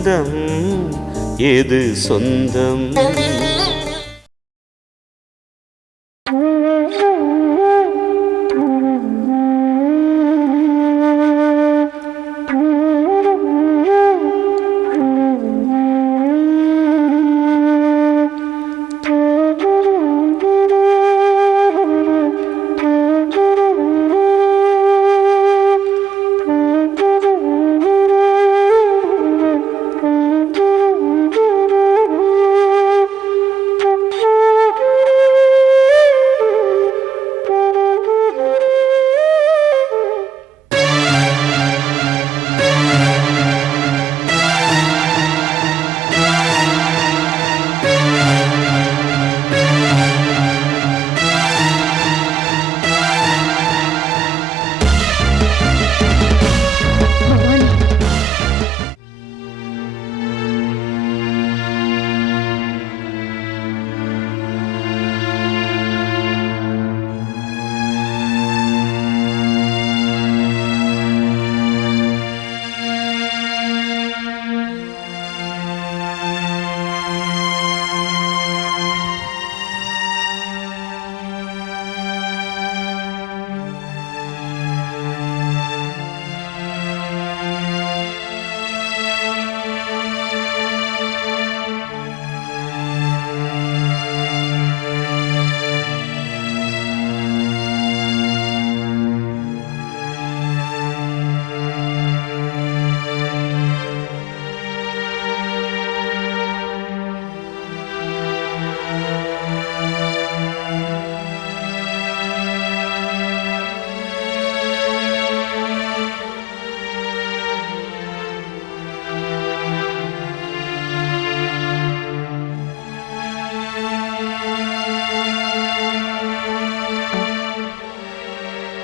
சொந்தம் எது சொந்தம்?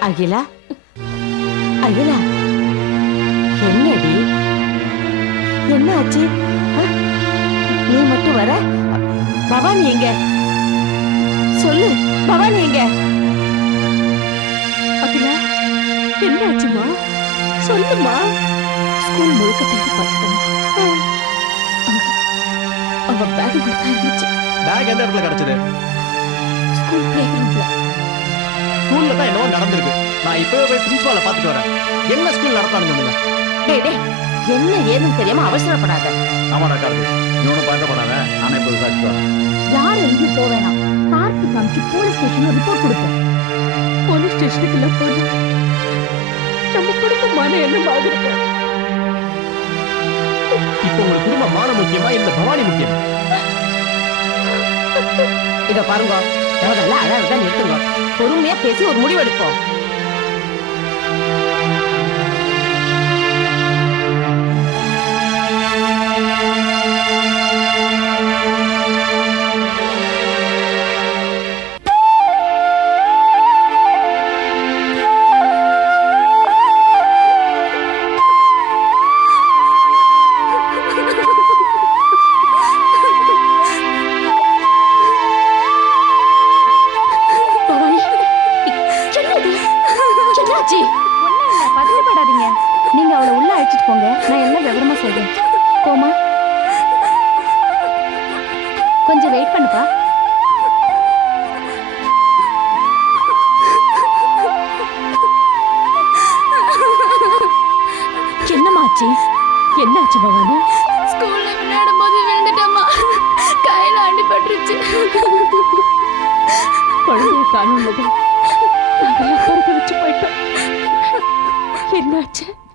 அகிலா? அகிலா என்னடி? என்ன ஆச்சு? நீ மட்டும் வர? பவானி எங்க? சொல்லு பவானி எங்க? அகிலா என்ன ஆச்சுமா? சொல்லுமா. ஸ்கூல் முழுக்க தேடி பார்த்துட்டோம். அவ பேக் கொடுத்தா இருந்துச்சு. பேக் எந்த இடத்துல கிடைச்சது? ஸ்கூல் பிளே கிரவுண்ட்ல ஸ்கூல்ல தான் என்னவோ நடந்திருக்கு. நான் இப்பவே போய் பிரின்சிபால பாத்துட்டு வரேன். என்ன ஸ்கூல் நடத்தானுங்க டேய் டேய் என்ன ஏதுன்னு தெரியாம அவசரப்படாத. ஆமாடா கார்த்தி நீ ஒன்றும் பயப்படாத. நானே போய் விசாரிச்சு வரேன். யார் எங்கேயும் போக வேணாம். கார்த்தி காமிச்சு போலீஸ் ஸ்டேஷன்ல ரிப்போர்ட் கொடுப்போம். போலீஸ் ஸ்டேஷனுக்கு எல்லாம் போதும் நம்ம குடும்பமான என்ன மாதிரி இப்போ உங்களுக்கு குடும்ப மான முக்கியமா இல்ல பவானி முக்கியமா? இத பாருங்க முதல்ல அழகா நிறுத்துங்க. பொறுமையா பேசி ஒரு முடிவு எடுப்போம்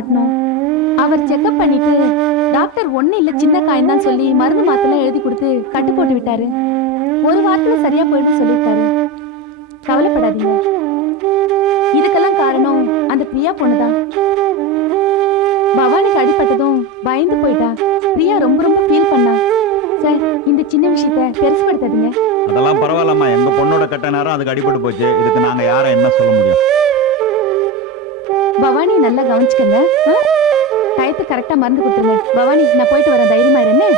காட்டணும். அவர் செக்அப் பண்ணிட்டு டாக்டர் ஒண்ணு இல்ல சின்ன காயம் தான் சொல்லி மருந்து மாத்தெல்லாம் எழுதி கொடுத்து கட்டு போட்டு விட்டாரு. ஒரு வாரத்துல சரியா போயிட்டு சொல்லியிருக்காரு. கவலைப்படாதீங்க. இதுக்கெல்லாம் காரணம் அந்த பிரியா பொண்ணுதான். பவானிக்கு அடிபட்டதும் பயந்து போயிட்டா. பிரியா ரொம்ப ரொம்ப ஃபீல் பண்ணா. சார் இந்த சின்ன விஷயத்த பெருசுபடுத்தாதீங்க. அதெல்லாம் பரவாயில்லம்மா. எங்க பொண்ணோட கட்ட நேரம் அதுக்கு அடிபட்டு போச்சு. இதுக்கு நாங்க யாரை என்ன சொல்ல முடியும்? பவானி நல்லா கவனிச்சுக்கங்க. ஆ? டயத்துக்கு கரெக்டா மருந்து கொடுத்துருங்க. பவானி நான் போயிட்டு வரேன். தைரியமா இருந்தேன்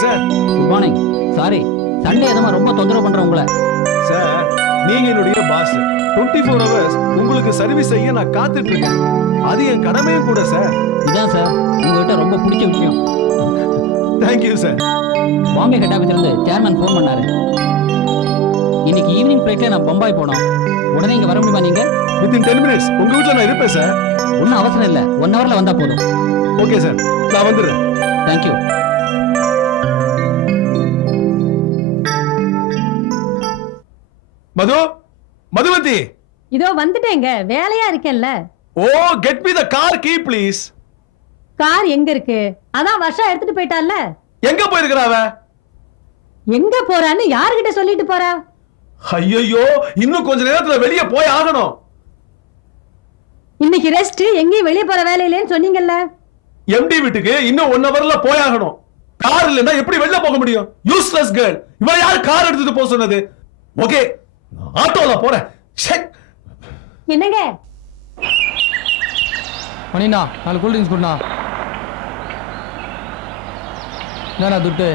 morning sir. Good morning sorry Sunday எதமா ரொம்ப தொந்தரவு பண்றேன் உங்களை. சார் நீங்க என்னுடைய பாஸ் டுவெண்ட்டி ஃபோர் ஹவர்ஸ் உங்களுக்கு சர்வீஸ் செய்ய நான் காத்துட்டு இருக்கேன் அது என் கடமையும் கூட சார். இதான் சார். உங்ககிட்ட ரொம்ப பிடிச்ச விஷயம். தேங்க்யூ சார் பாம்பே ஹெட் ஆஃபீஸ்ல இருந்து சேர்மன் ஃபோன் பண்ணாரு. இன்னைக்கு ஈவினிங் ஃபிளைட்ல நான் பம்பாய் போனோம். உடனே இங்க வர முடியுமா நீங்க? வித்தின் டென் மினிட்ஸ் உங்க வீட்ல நான் இருப்பேன் சார் ஒன்றும் அவசரம் இல்லை. ஒன் ஹவர்ல வந்தா போதும். ஓகே சார் நான் வந்துடுறேன். தேங்க்யூ மது மதுவதி இதோ வந்துட்டேங்க வேலையா இருக்கேன்ல. ஓ get me the car key please car எங்க இருக்கு? அதான் வருஷம் எடுத்துட்டு போயிட்டால எங்க போயிருக்கிறா அவ? எங்க போறான்னு யாருகிட்ட சொல்லிட்டு போறா? ஐயோ இன்னும் கொஞ்ச நேரத்துல வெளிய போய் ஆகணும். இன்னைக்கு ரெஸ்ட் எங்கேயும் வெளியே போற வேலை இல்லைன்னு சொன்னீங்கல்ல. எம்டி வீட்டுக்கு இன்னும் ஒன் ஹவர்ல போய் ஆகணும். கார் இல்லைன்னா எப்படி வெளில போக முடியும்? யூஸ்லெஸ் கேர்ள் இவ யார் கார் எடுத்துட்டு போக சொன்னது? ஓகே ஆட்டோல போறேன். என்னங்க? மணிண்ணா நாலு கூல் ட்ரிங்க்ஸ் கொடுண்ணா. என்னண்ணா துட்டு.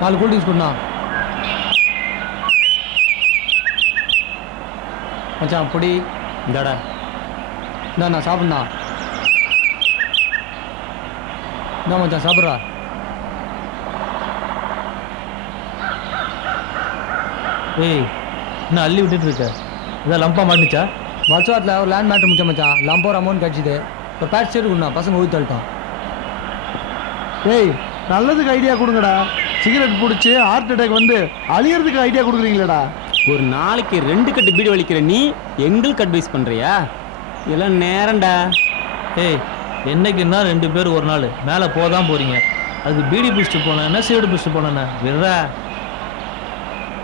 நாலு கூல் ட்ரிங்க்ஸ் கொடுண்ணா. மச்சான் பொடி. இந்தாடா. இந்தாண்ணா சாப்பிட்ண்ணா. என்ன மச்சான் சாப்பிட்றா. ஏய் என்ன அள்ளி விட்டுட்டு இருக்க? இதான் லம்பா மாட்டுச்சா? வருஷத்தில் ஒரு லேண்ட் மேட்ரு முடிச்ச மச்சான். லம்போர் அமௌண்ட் கிடச்சிது. ஒரு பேட் சீர் கொடுண்ணா. பசங்க ஊற்றி தள்ளிட்டோம் ஏய் நல்லதுக்கு ஐடியா கொடுங்கடா. சிகரெட் பிடிச்சி ஹார்ட் அட்டாக் வந்து அழியறதுக்கு ஐடியா கொடுக்குறீங்களேடா. ஒரு நாளைக்கு ரெண்டு கட்டு பீடி வலிக்கிற நீ எங்களுக்கு அட்வைஸ் பண்றியா? இதெல்லாம் நேரம்டா. ஏய் என்னைக்குன்னா ரெண்டு பேர் ஒரு நாள். மேலே போதான் போறீங்க. அதுக்கு பீடி பிடிச்சிட்டு போனேன்னா சீடு பிடிச்சிட்டு போனேன்னா. விடுறா.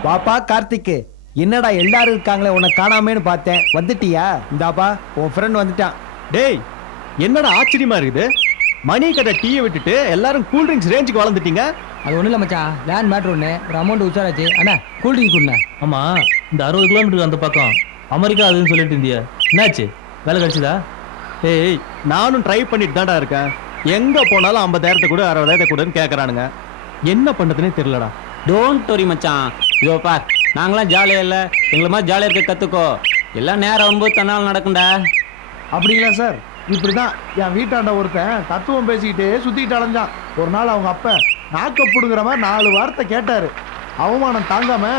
பாப்பா கார்த்திக் என்னடா எல்லாரும் இருக்காங்களே உன்னை காணாமேன்னு பார்த்தேன். வந்துட்டியா? இந்தாப்பா உன் ஃப்ரெண்ட் வந்துட்டான். டேய் என்னடா ஆச்சரியமா இருக்குது? மணி கடை டீயை விட்டுட்டு எல்லாரும் கூல் ட்ரிங்க்ஸ் ரேஞ்சுக்கு வளர்ந்துட்டீங்க? அது ஒன்றும் இல்லை மச்சான். லேண்ட் மேட்ரு ஒன்று ஒரு அமௌண்ட் உச்சாராச்சு அண்ணா கூல் ட்ரிங்க்ஸ் கொடுண்ணா. ஆமா இந்த அறுபது கிலோமீட்டருக்கு அந்த பக்கம். அமெரிக்கா அதுன்னு சொல்லிட்டு இருந்தியா. என்னாச்சு? வேலை கிடைச்சதா? ஏய் நானும் ட்ரை பண்ணிட்டு தான்டா இருக்கேன். எங்க போனாலும் ஐம்பதாயிரத்தை கூட அறுபதாயிரத்தை கூடன்னு கேட்கறானுங்க என்ன பண்றதுனே தெரியலடா. டோன்ட் வரி மச்சான். இதோ பார். நாங்களாம் ஜாலியா இல்ல. எங்களை மாதிரி ஜாலியா இருக்க கத்துக்கோ. எல்லாம் நேரம் வரும்போது தன்னால் நடக்கும்டா. அப்படிங்களா சார்? இப்படிதான். என் வீட்டாண்ட ஒருத்தன் தத்துவம் பேசிக்கிட்டே சுத்திக்கிட்டு அலைஞ்சான். ஒரு நாள் அவங்க அப்ப நாக்க புடுங்குற மாதிரி நாலு வார்த்தை கேட்டாரு. அவமானம் தாங்காம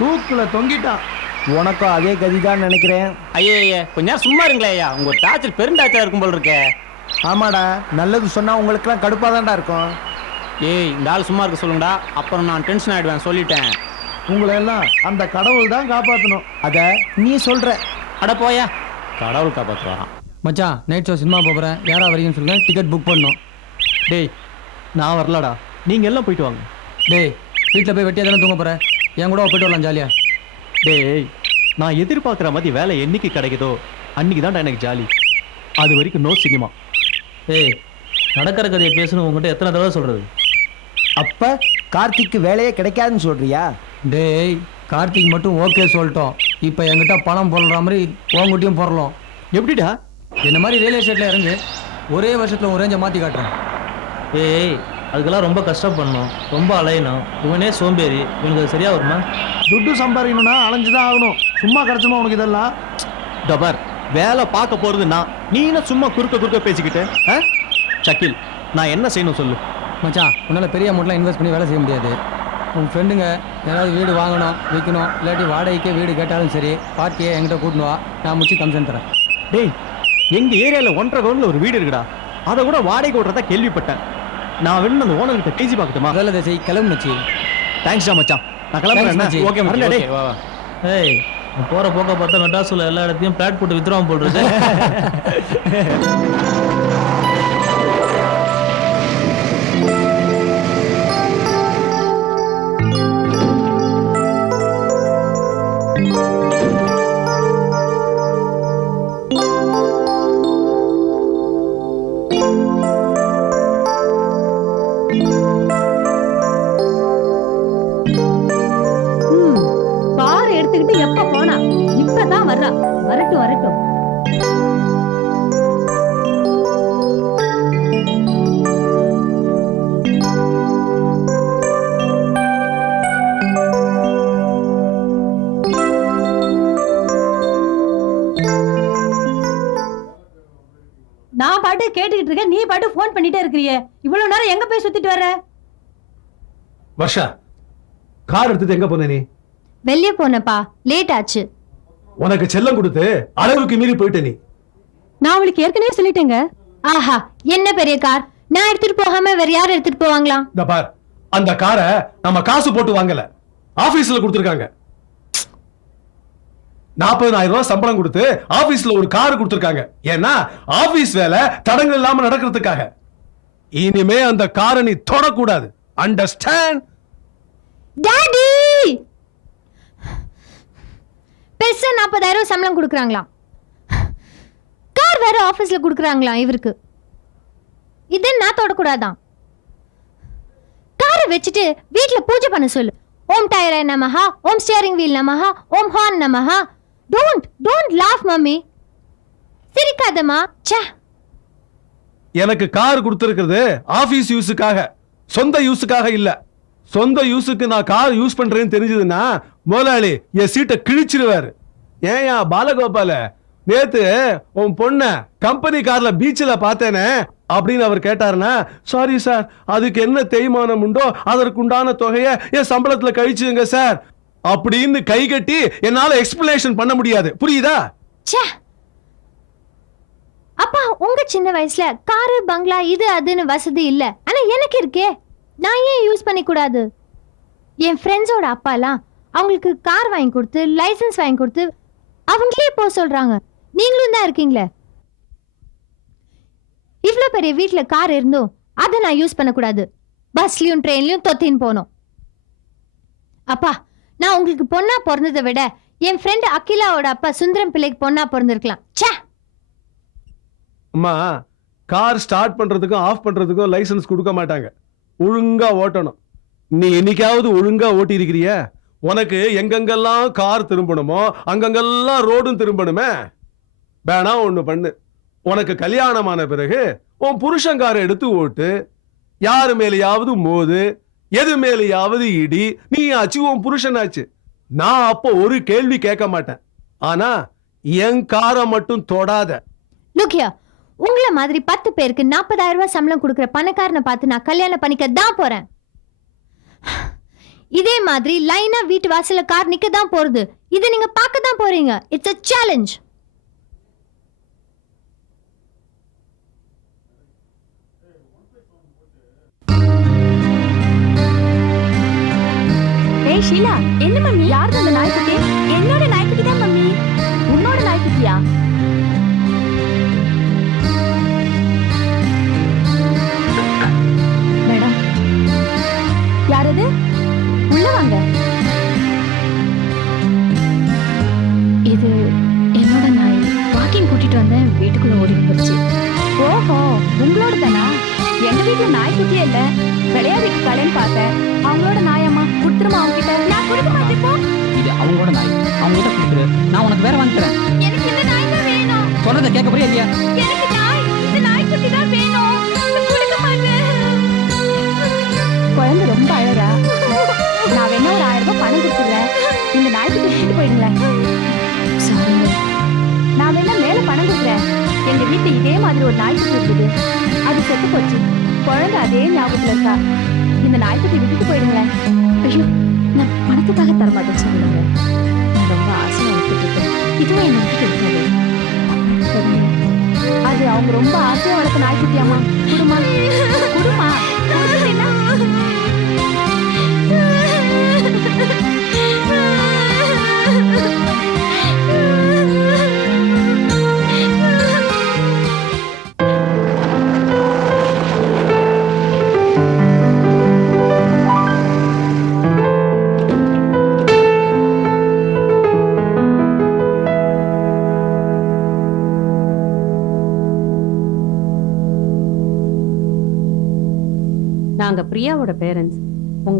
தூக்குல தொங்கிட்டான். உனக்கும் அதே கதிதான் நினைக்கிறேன். ஐயே ஐயே கொஞ்ச நேரம் சும்மா இருங்களே ஐயா. உங்க டார்ச்சர் பெருண்டாச்சா இருக்கும் போல இருக்கே. ஆமாடா. நல்லது சொன்னா உங்களுக்குலாம் கடுப்பாதான்டா இருக்கும். ஏய் இந்த ஆள் சும்மா இருக்க சொல்லுங்கடா. அப்புறம் நான் டென்ஷன் ஆயிடுவேன் சொல்லிட்டேன். உங்களை எல்லாம் அந்த கடவுள் தான் காப்பாத்தணும். அத நீ சொல்ற. அட போயா. கடவுள் காப்பாற்றுவான் மச்சான் நைட் ஷோ சினிமா போகிறேன் யாரா வரீங்கன்னு சொல்லுங்க. டிக்கெட் புக் பண்ணணும். டேய் நான் வரலடா. நீங்க எல்லாம் போயிட்டு வாங்க. டேய் வீட்டில் போய் வெட்டியாக தானே தூங்க போகிறேன் என் கூட போயிட்டு வரலாம் ஜாலியாக டேய் நான் எதிர்பார்க்குற மாதிரி வேலை என்னைக்கு கிடைக்குதோ அன்னைக்கு தான்டா எனக்கு ஜாலி. அது வரைக்கும் நோ சினிமா ஏய் நடக்கிற கதையை பேசணும் உங்ககிட்ட எத்தனை தடவை சொல்றது? அப்ப கார்த்திக்கு வேலையே கிடைக்காதுன்னு சொல்றியா? டேய் கார்த்திக் மட்டும் ஓகே சொல்லிட்டோம். இப்போ என்கிட்ட பணம் போடுற மாதிரி உங்ககிட்டயும் போடலாம். எப்படிடா? என்ன மாதிரி ரியல் எஸ்டேட்டில் இறங்கு. ஒரே வருஷத்தில் ஒரு ரேஞ்சை மாற்றி காட்டுறேன். ஏய் அதுக்கெல்லாம் ரொம்ப கஷ்டப்படணும். ரொம்ப அலையணும். இவனே சோம்பேறி. இவனுக்கு அது சரியா வருமா? துட்டு சம்பாதிக்கணும்னா அலைஞ்சுதான் ஆகணும். சும்மா கிடைச்சுமா உனக்கு இதெல்லாம்? டபர் வேலை பார்க்க போறது நான். நீ என்ன சும்மா குறுக்க குறுக்க பேசிக்கிட்டு ஆ? ஷக்கீல் நான் என்ன செய்யணும் சொல்லு. மச்சான் உன்னால் பெரிய அமௌண்ட்லாம் இன்வெஸ்ட் பண்ணி வேலை செய்ய முடியாது. உன் ஃப்ரெண்டுங்க ஏதாவது வீடு வாங்கணும் விற்கணும் இல்லாட்டி வாடகைக்கே வீடு கேட்டாலும் சரி பார்ட்டியை என்கிட்ட கூட்டின்னு வா. நான் முடிச்சு கமிஷன் தரேன். டேய் எங்க ஏரியால ஒன்றரை கிரவுண்ட்ல ஒரு வீடு இருக்குடா. அதை கூட வாடகை விடுறதா கேள்விப்பட்டேன். நான் வேணும் அந்த ஓனர்கிட்ட பேசி பார்க்கட்டுமா? முதல்ல இதை செய் கிளம்பு மச்சி. தேங்க்ஸ் டா மச்சான். நான் கிளம்புறேன். ஓகே ஓகே டேய் வா வா. ஏய் போற போக்க பார்த்தா மெட்ராஸ்ல எல்லா இடத்தையும் பிளாட் போட்டு வித்துருவான் போல் வர்றா வரட்டும் வரட்டும். நான் பாட்டு கேட்டுக்கிட்டு இருக்கேன். நீ பாட்டு ஃபோன் பண்ணிட்டே இருக்கிறியே. இவ்வளவு நேரம் எங்க போய் சுத்திட்டு வர வர்ஷா கார் எடுத்துட்டு எங்க போன நீ? வெளியே போனப்பா லேட் ஆச்சு. உனக்கு செல்லம் கொடுத்து அளவுக்கு மீறி போயிட்ட நீ. நான் அவளுக்கு ஏற்கனவே சொல்லிட்டேங்க. ஆஹா என்ன பெரிய கார்? நான் எடுத்துட்டு போகாம வேற யார் எடுத்துட்டு போவாங்களா? இந்த பார் அந்த காரை நம்ம காசு போட்டு வாங்கல. ஆபீஸ்ல கொடுத்துருக்காங்க. நாற்பதாயிரம் ரூபாய் சம்பளம் கொடுத்து ஆபீஸ்ல ஒரு கார் கொடுத்துருக்காங்க. ஏன்னா ஆபீஸ் வேலை தடங்கள் இல்லாம நடக்கிறதுக்காக. இனிமே அந்த காரை நீ தொடக்கூடாது. அண்டர்ஸ்டாண்ட் டாடி பெருசாக நாற்பதாயிரம் சம்பளம் கொடுக்குறாங்களாம். கார் வேற ஆஃபீஸில் கொடுக்குறாங்களாம் இவருக்கு. இது நான் தொடக்கூடாதான். காரை வச்சுட்டு வீட்டில் பூஜை பண்ண சொல்லு. ஓம் டயர் நமஹா ஓம் ஸ்டியரிங் வீல் நமஹா ஓம் horn Namaha. Don't don't laugh mummy. சிரிக்காதம்மா. ச்சே. எனக்கு கார் கொடுத்துருக்கிறது ஆஃபீஸ் யூஸுக்காக சொந்த யூஸுக்காக இல்ல. சொந்த யூஸுக்கு நான் கார் யூஸ் பண்றேன்னு தெரிஞ்சதுன்னா முதலாளி என் சீட்டை கிழிச்சிருவாரு. ஏயா பாலகோபால நேத்து உன் பொண்ண கம்பெனி கார்ல பீச்சில் பார்த்தேனே அப்படின்னு அவர் கேட்டாருன்னா சாரி சார் அதுக்கு என்ன தேய்மானம் உண்டோ அதற்குண்டான தொகையை என் சம்பளத்தில் கழிச்சுங்க சார் அப்படின்னு கை கட்டி என்னால எக்ஸ்பிளேஷன் பண்ண முடியாது. புரியுதா? ச்சே! அப்பா உங்க சின்ன வயசுல காரு பங்களா இது அதுன்னு வசதி இல்ல. ஆனா எனக்கு இருக்கே. நான் ஏன் யூஸ் பண்ணிக்கூடாது? கூடாது என் ஃப்ரெண்ட்ஸோட அப்பாலாம் அவங்களுக்கு கார் வாங்கி கொடுத்து லைசன்ஸ் வாங்கி கொடுத்து அவங்களே போக சொல்றாங்க. நீங்களும் தான் இருக்கீங்களே. இவ்வளோ பெரிய வீட்டில் கார் இருந்தும் அதை நான் யூஸ் பண்ணக்கூடாது. பஸ்லையும் ட்ரெயின்லையும் தொத்தின்னு போனோம் அப்பா நான் உங்களுக்கு பொண்ணா பிறந்ததை விட என் ஃப்ரெண்டு அகிலாவோட அப்பா சுந்தரம் பிள்ளைக்கு பொண்ணா பிறந்திருக்கலாம். ச்சே! அம்மா கார் ஸ்டார்ட் பண்றதுக்கும் ஆஃப் பண்றதுக்கும் லைசன்ஸ் கொடுக்க மாட்டாங்க. ஒழுங்கா ஓட்டணும். நீ என்னைக்காவது ஒழுங்கா ஓட்டியிருக்கிறியா? உனக்கு எங்கெங்கெல்லாம் கார் திரும்பணுமோ அங்கங்கெல்லாம் ரோடும் திரும்பணுமே? வேணா ஒன்று பண்ணு. உனக்கு கல்யாணமான பிறகு உன் புருஷன் காரை எடுத்து ஓட்டு. யாரு மேலேயாவது மோது எது மேலேயாவது இடி நீ ஆச்சு உன் புருஷனாச்சு. நான் அப்போ ஒரு கேள்வி கேட்க மாட்டேன். ஆனா என் காரை மட்டும் தொடாத. லுக்கியா உங்களை மாதிரி பத்து பேருக்கு நாற்பதாயிரம் ரூபாய் சம்பளம் கொடுக்குற பணக்காரனை பார்த்து நான் கல்யாணம் பண்ணிக்க தான் போறேன். இதே மாதிரி லைனா வீட்டு வாசல்ல கார் நிக்க தான் போறது. இதை நீங்க பார்க்க தான் போறீங்க. இட்ஸ் அ சேலஞ்ச் ஏய் ஷீலா என்ன மம்மி? யார் அந்த நாய்க்குட்டி என்னோட உங்களோட தானா எங்க வீட்டுல நாய்க்குட்டியே இல்ல. விளையாடிக்கு கலைன்னு பார்த்தேன். அவங்களோட நாயம்மா கொடுத்துருமா அவங்க கிட்ட நான் கொடுக்க மாட்டேன் இது அவங்களோட நாய். அவங்க கிட்ட கொடுத்துரு. நான் உனக்கு வேற வாங்கி தரேன். எனக்கு இந்த நாய் தான் வேணும். சொல்றதை கேட்க போறியா இல்லையா? எனக்கு மாதிரி ஒரு நாய்க்குட்டி இருந்தது அது செத்து போச்சு. குழந்தை அதே ஞாபகத்துல இருக்கா. இந்த நாய்க்குட்டி விட்டுட்டு போயிடுங்களேன். ஐயோ நான் பணத்துக்காக தரமாட்டேன்னு சொல்லுங்க ரொம்ப ஆசையா வளர்த்துட்டு இருக்கேன். இதுவும் என்ன விட்டுட்டு இருக்காது அது அவங்க ரொம்ப ஆசையா வளர்த்த நாய்க்குட்டியாமா குடுமா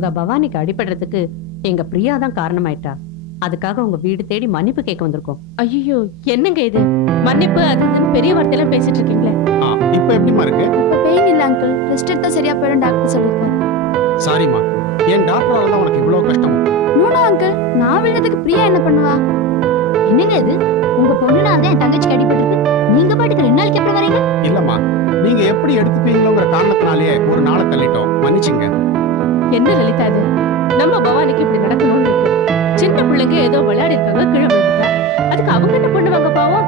உங்க பவானிக்கு அடிபடுறதுக்கு எங்க பிரியா தான் காரணமாயிட்டா. அதுக்காக உங்க வீடு தேடி மன்னிப்பு கேட்க வந்திருக்கோம். ஐயோ என்னங்க இது? மன்னிப்பு அது இதுன்னு பெரிய வார்த்தையெல்லாம் பேசிட்டு இருக்கீங்களே. இப்ப எப்படிமா இருக்கு? இப்ப பெயின் இல்ல அங்கிள் ரெஸ்ட் எடுத்தா சரியா போயிடும் டாக்டர் சொல்லிருக்காரு சாரிம்மா. என் டாக்டரால தான் உனக்கு இவ்வளவு கஷ்டம்? நோனா அங்கிள் நான் விழுந்ததுக்கு பிரியா என்ன பண்ணுவா? என்னங்க இது? உங்க பொண்ணுனால தான் என் தங்கச்சிக்கு அடிபட்டிருக்கு. நீங்க பாட்டுக்கு ரெண்டு நாளைக்கு அப்புறம் வரீங்க? இல்லம்மா. நீங்க எப்படி எடுத்துப்பீங்களோங்கிற காரணத்தினாலேயே ஒரு நாளை தள்ளிட்டோம். மன்னிச்சுங்க. என்ன லலிதா இது? நம்ம பவானிக்கு இப்படி நடக்கணும்னு இருக்கு. சின்ன பிள்ளைங்க ஏதோ விளையாடி இருக்காங்க கீழே அதுக்கு அவங்க என்ன பண்ணுவாங்க பாவம்.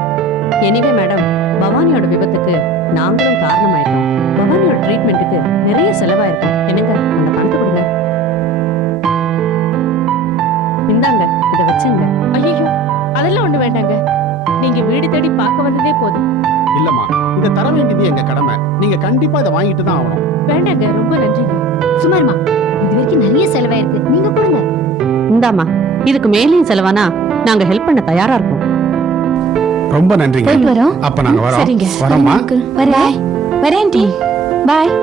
எனிவே மேடம் பவானியோட விபத்துக்கு நாங்களும் காரணமாயிட்டோம் பவானியோட ட்ரீட்மெண்ட்டுக்கு நிறைய செலவாயிருக்கும். என்னங்க அந்த பணத்தை கொடுங்க. இந்தாங்க இதை வச்சுங்க. ஐயோ அதெல்லாம் ஒண்ணு வேண்டாங்க. நீங்க வீடு தேடி பார்க்க வந்ததே போதும். இல்லம்மா இதை தர வேண்டியது எங்க கடமை. நீங்க கண்டிப்பா இதை வாங்கிட்டு தான் ஆகணும். வேண்டாங்க ரொம்ப நன்றிங்க. சுமார்மா இது வரைக்கும் நிறைய செலவாயிருக்கு. நீங்க கொடுங்க. இந்தாம்மா இதுக்கு மேலேயும் செலவானா நாங்க ஹெல்ப் பண்ண தயாரா இருக்கோம். ரொம்ப நன்றிங்க. போயிட்டு வரோம். அப்ப நாங்க வரோம். சரிங்க. வரோம்மா? வரேன். வரேன் டி பாய்.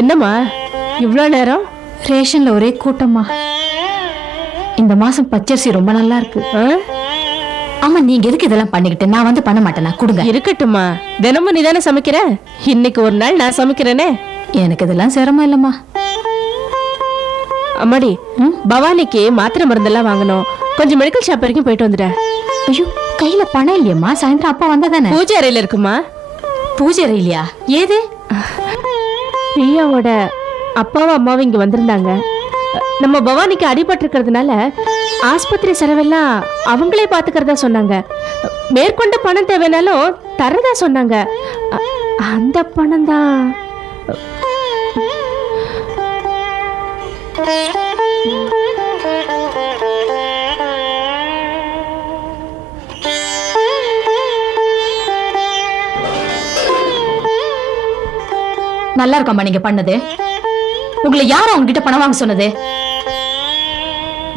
என்னம்மா? இவ்வளோ நேரம்? ரேஷன்ல ஒரே கூட்டமா. இந்த மாசம் பச்சரிசி ரொம்ப நல்லா இருக்கு? ஆமா நீங்க எதுக்கு இதெல்லாம் பண்ணிக்கிட்டு? நான் வந்து பண்ண மாட்டேனா கொடுங்க. இருக்கட்டும்மா. தினமும் நீ தானே சமைக்கிற? இன்னைக்கு ஒரு நாள் நான் சமைக்கிறேனே? எனக்கு இதெல்லாம் சிரமம் இல்லம்மா. அம்மாடி? பவானிக்கு மாத்திரை மருந்தெல்லாம் வாங்கணும். கொஞ்சம் மெடிக்கல் ஷாப் வரைக்கும் போயிட்டு வந்துட்டேன் ஐயோ கையில பணம் இல்லையம்மா. சாயந்தரம் அப்பா வந்தா தானே? பூஜை அறையில இருக்குமா? பூஜை அறை இல்லையா ஏது? பிரியாவோட அப்பாவும் அம்மாவும் இங்க வந்திருந்தாங்க. நம்ம பவானிக்கு அடிபட்டிருக்கிறதுனால ஆஸ்பத்திரி செலவெல்லாம் அவங்களே பார்த்துக்கிறதா சொன்னாங்க. மேற்கொண்டு பணம் தேவைனாலும் தரதா சொன்னாங்க. அந்த பணம் தான் நல்லா இருக்காம்மா நீங்க பண்ணது. உங்களை யார் அவங்க கிட்ட பணம் வாங்க சொன்னது?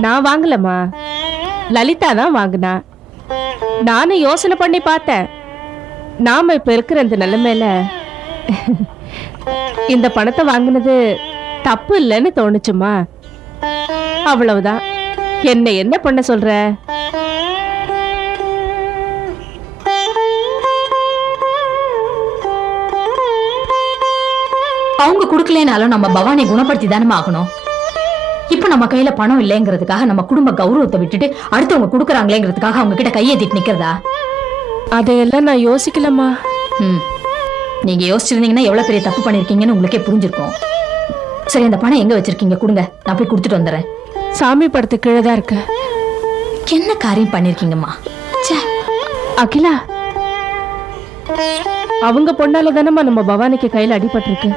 நான் வாங்கலம்மா. லலிதா தான் வாங்கினா. நானும் யோசனை பண்ணி பார்த்தேன். நாம இப்ப இருக்கிற இந்த நிலைமையில இந்த பணத்தை வாங்கினது தப்பு இல்லைன்னு தோணுச்சுமா அவ்வளவுதான். என்ன என்ன பண்ண சொல்ற? அவங்க கொடுக்கலனாலும் நம்ம பவானி குணப்படுத்தி தானே ஆகணும் இப்ப நம்ம கையில பணம் இல்லைங்கிறதுக்காக நம்ம குடும்ப கௌரவத்தை விட்டுட்டு அடுத்தவங்க கொடுக்கறாங்களேங்கிறதுக்காக அவங்க கிட்ட கையேத்திட்டு நிக்கிறதா? அதையெல்லாம் நான் யோசிக்கலம்மா. ம். நீங்க யோசிச்சிருந்தீங்கன்னா எவ்வளவு பெரிய தப்பு பண்ணிருக்கீங்கன்னு உங்களுக்கே புரிஞ்சிருக்கும். சரி அந்த பணம் எங்க வச்சிருக்கீங்க? கொடுங்க. நான் போய் கொடுத்துட்டு வந்துடுறேன். சாமி படத்து கீழே தான் இருக்கு. என்ன காரியம் பண்ணிருக்கீங்கம்மா? அகிலா அவங்க பொண்ணால தானம்மா நம்ம பவானிக்கு கையில அடிபட்டிருக்கு.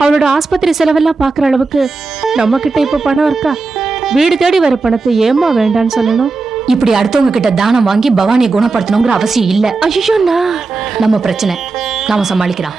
அவளோட ஆஸ்பத்திரி செலவெல்லாம் பாக்குற அளவுக்கு நம்ம கிட்ட இப்ப பணம் இருக்கா? வீடு தேடி வர பணத்தை ஏமா வேண்டான்னு சொல்லணும்? இப்படி அடுத்தவங்க கிட்ட தானம் வாங்கி பவானியை குணப்படுத்தணுங்கிற அவசியம் இல்ல. நான் நம்ம பிரச்சனை. நாம சமாளிக்கலாம்.